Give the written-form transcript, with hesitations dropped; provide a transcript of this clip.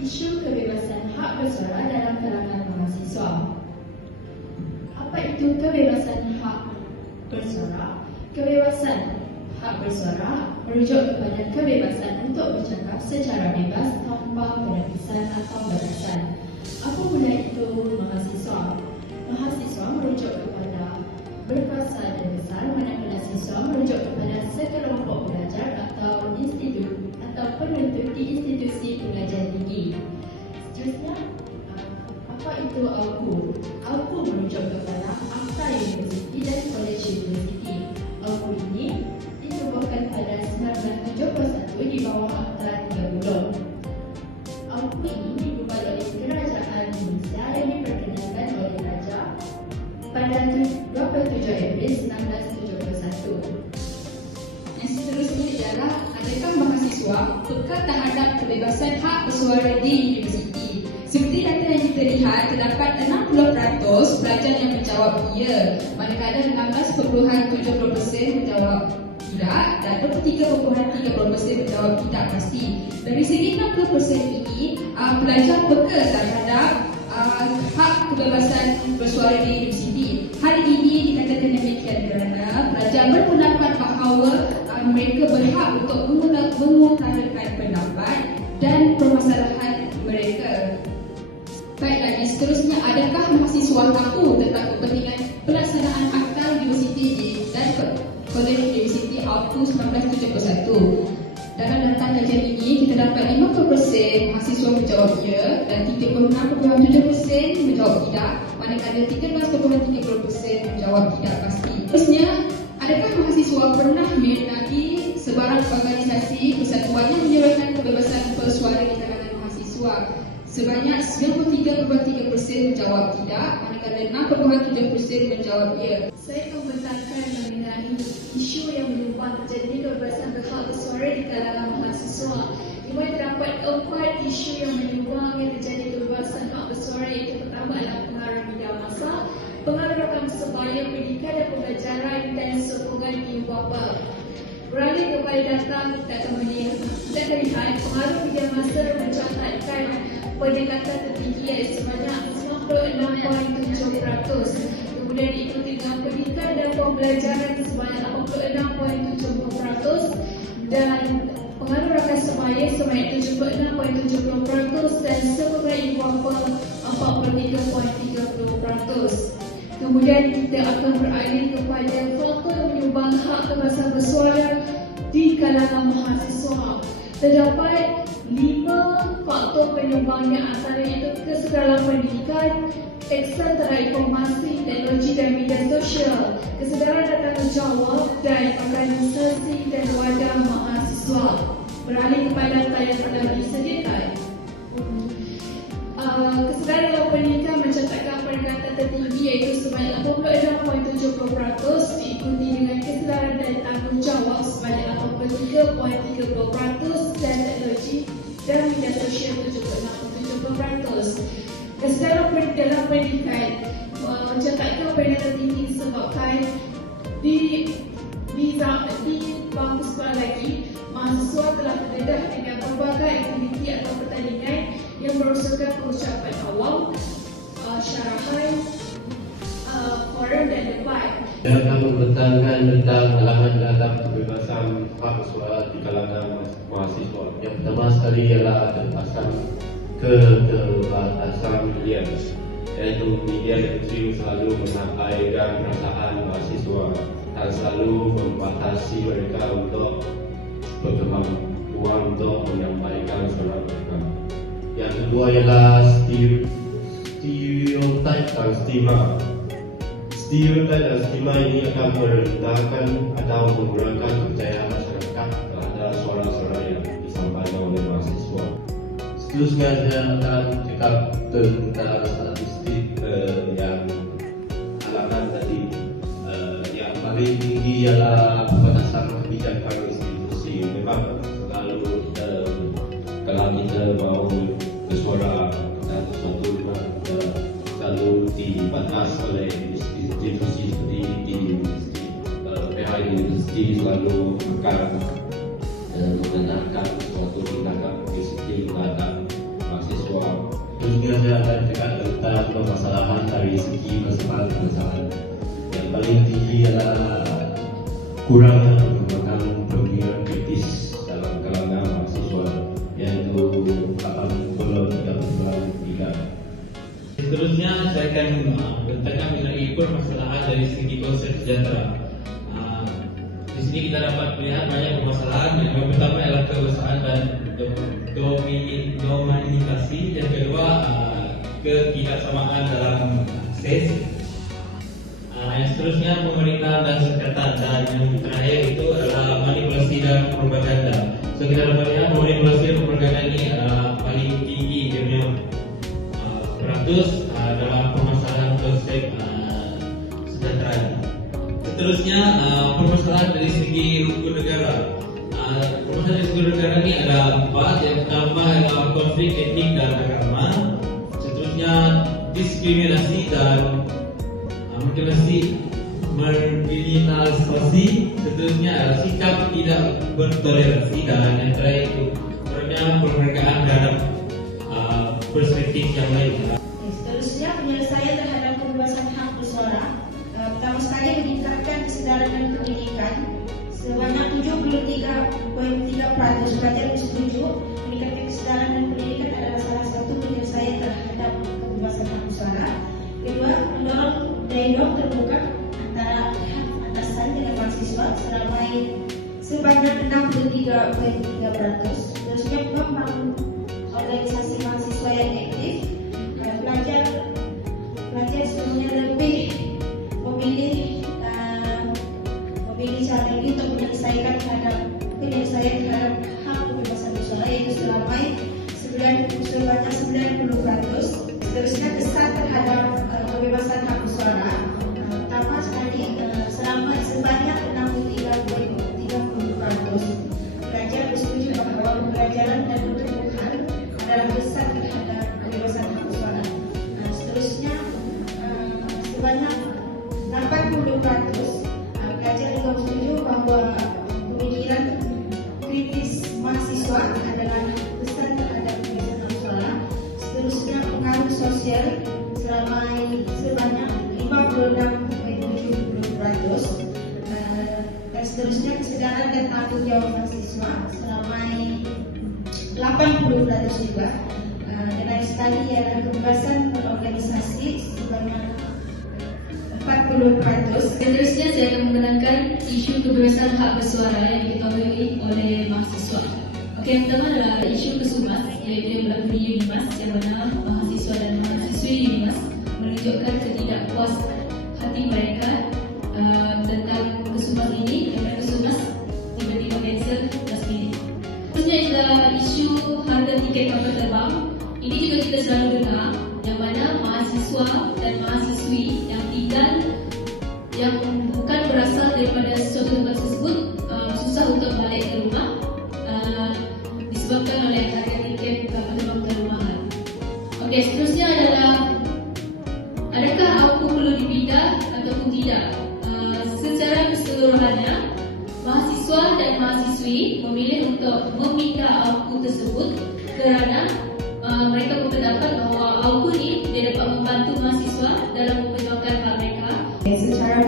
isu kebebasan hak bersuara dalam kalangan mahasiswa. Apa itu kebebasan hak bersuara? Kebebasan hak bersuara merujuk kepada kebebasan untuk bercakap secara bebas tanpa penapisan atau batasan. Apa guna itu mahasiswa? Mahasiswa merujuk kepada berkuasa dan besar, manakala siswa merujuk kepada sekelompok pelajar atau institut atau penuntut di institusi pengajian tinggi. Seterusnya, apa itu AUKU? AUKU merujuk kepada Akta Universiti dan Kolej Universiti. AUKU ini ditubuhkan pada 1971 di bawah Akta 30. AUKU ini dibuat oleh Kerajaan Indonesia yang diperkenalkan oleh Raja pada 27 April 1971. Yang seterusnya ialah, adakah mahasiswa peka terhadap kebebasan hak bersuara di universiti? Seperti data yang kita lihat, terdapat 60% pelajar yang menjawab ya, manakala 16.70% menjawab tidak dan 23.30% menjawab tidak pasti. Dari segi 60% ini, pelajar peka terhadap hak kebebasan bersuara di universiti. Hal ini dikatakan demikian kerana pelajar berpendapat bahawa mereka berhak untuk mengutarakan pendapat dan permasalahan mereka. Baik, lagi seterusnya, adakah mahasiswa tahu tentang kepentingan pelaksanaan Akta Universiti dan Kolej Universiti AUKU 1971? Dalam data kajian ini, kita dapat 50% mahasiswa menjawab ya dan 36.7% menjawab tidak, manakala 13.30% menjawab tidak pasti. Terusnya, adakah mahasiswa pernah menyertai sebarang organisasi persatuan yang menyuarakan kebebasan bersuara di kalangan mahasiswa? Sebanyak 93.3% menjawab tidak, manakala 6.7% menjawab ya. Saya membentangkan mengenai isu yang menyumbang terjadi kebebasan berhak bersuara di kalangan mahasiswa. Di mana terdapat 4 isu yang menyumbang yang terjadi kebebasan hak bersuara, iaitu pertama adalah pengaruh media massa, pengaruh rakam sebaya pendidikan dan pembelajaran dan sokongan ibu bapa. Beralih kepada data, kita akan melihat pengaruh media massa mencatatkan peningkatan tertinggi iaitu sebanyak 96.7%. Kemudian diikuti dengan pendidikan dan pembelajaran sebanyak 86.70% dan pengaruh rakan sebaya sebanyak 76.70% dan sokongan ibu bapa 43.30%. Kemudian kita akan beralih kepada faktor menyumbang hak kebebasan bersuara di kalangan mahasiswa. Terdapat 5 faktor penyumbangnya, antaranya itu kesedaran pendidikan, akses terhadap informasi, teknologi dan media sosial, kesedaran dan tanggungjawab dan organisasi dan wadah mahasiswa. Beralih kepada data yang telah disediakan. Kesedaran dalam pendidikan mencatatkan peningkatan tertinggi iaitu sebanyak 86.70%, diikuti dengan kesedaran dan tanggungjawab sebanyak 83.30% dan teknologi dan media sosial 76.70%. Kesedaran dalam pendidikan mencatatkan peningkatan tertinggi disebabkan di bangku sekolah lagi, mahasiswa telah terdedah dengan berbagai aktiviti atau pertandingan yang merosakkan pengucapan awam, syarahan, forum dan debat. Saya akan membentangkan tentang halaman data kebebasan hak bersuara di kalangan mahasiswa. Yang pertama sekali ialah keterbatasan media, iaitu media yang selalu menyampaikan perasaan mahasiswa dan selalu membatasi mereka untuk berkemampuan untuk menyampaikan suara mereka. Yang kedua ialah stereotip dan stigma. Stereotip dan stigma ini akan merendahkan atau mengurangkan kepercayaan masyarakat terhadap suara-suara yang disampaikan oleh mahasiswa. Seterusnya saya akan cakap tentang statistik yang halaman tadi. Yang paling tinggi ialah pembatasan kebijakan institusi. Memang selalu kalau kita mau bersuara dan sesuatu selalu dibatas oleh institusi seperti di universiti. Pihak universiti selalu akan mengenalkan suatu tindakan disiplin terhadap mahasiswa permasalahan dari segi kebangsaan. Yang paling tinggi adalah kurangnya menggunakan pemikiran kritis dalam kalangan mahasiswa, yaitu 83%. Seterusnya saya akan bentangkan mengenai permasalahan dari segi konsep sejahtera. Di sini kita dapat melihat banyak permasalahan. Yang pertama adalah kebesaraan dan dominasi. Yang kedua ketidaksamaan dalam akses. Yang seterusnya pemerintahan dan sekatan, dan yang terakhir itu adalah manipulasi dan propaganda. So kita dapat lihat manipulasi dan propaganda ini paling tinggi dia beratus dalam permasalahan konsep sejahtera. Seterusnya permasalahan dari segi rukun negara. Permasalahan dari segi negara ini ada 4. Yang pertama adalah konflik etnik dan agama. Seterusnya diskriminasi dan marginalisasi. Seterusnya adalah sikap tidak bertoleransi, dan yang terakhir itu penghargaan terhadap perspektif yang lain. Seterusnya penyelesaian terhadap pembebasan hak bersuara. Pertama sekali meningkatkan kesedaran dan pendidikan. Sebanyak 73.3% pelajar setuju meningkatkan kesedaran dan pendidikan adalah salah satu penyelesaian terhadap pembebasan hak bersuara. Kedua, mendorong dialog terbuka antara pihak atasan dengan mahasiswa sebanyak 63.3%. Seterusnya membangun organisasi mahasiswa yang aktif. Pelajar sebenarnya lebih memilih cara ini untuk menyelesaikan terhadap hak pembebasan bersuara, yaitu sebanyak 90%. Seterusnya kesan terhadap kebebasan hak bersuara. Pertama sekali sebanyak 63.30% pelajar bersetuju bahawa pembelajaran dan pertumbuhan adalah kesan terhadap kebebasan hak bersuara. Seterusnya sebanyak 80% pelajar juga setuju bahawa pemikiran kritis mahasiswa adalah kesan terhadap kebebasan hak bersuara. Seterusnya pengaruh sosial sebanyak 56.70%. Dan seterusnya kesedaran dan tanggung jawab mahasiswa 80% juga. Dan lain sekali ialah kebebasan berorganisasi sebanyak 40%. Seterusnya saya akan mengenangkan isu kebebasan hak bersuara yang diketahui oleh mahasiswa. Okey, yang pertama adalah isu kesumas, iaitu yang berlaku di UNIMAS, yang mana mahasiswa dan mahasiswi UNIMAS menunjukkan ketidakpuas hati mereka tentang kesumas ini, kerana kesumas tiba-tiba cancel last minute. Seterusnya adalah isu harga tiket kapal terbang. Ini juga kita selalu dengar, yang mana mahasiswa dan mahasiswi yang bukan berasal daripada suatu tempat tersebut susah untuk balik ke rumah disebabkan oleh harga tiket kapal terbang terlalu mahal. Okey, seterusnya adalah adakah AUKU perlu dipindah ataupun tidak? Secara keseluruhannya, mahasiswa dan mahasiswi memilih untuk memindah AUKU tersebut kerana mereka berpendapat bahawa AUKU ini dia dapat membantu mahasiswa dalam memperjuangkan hak mereka. Secara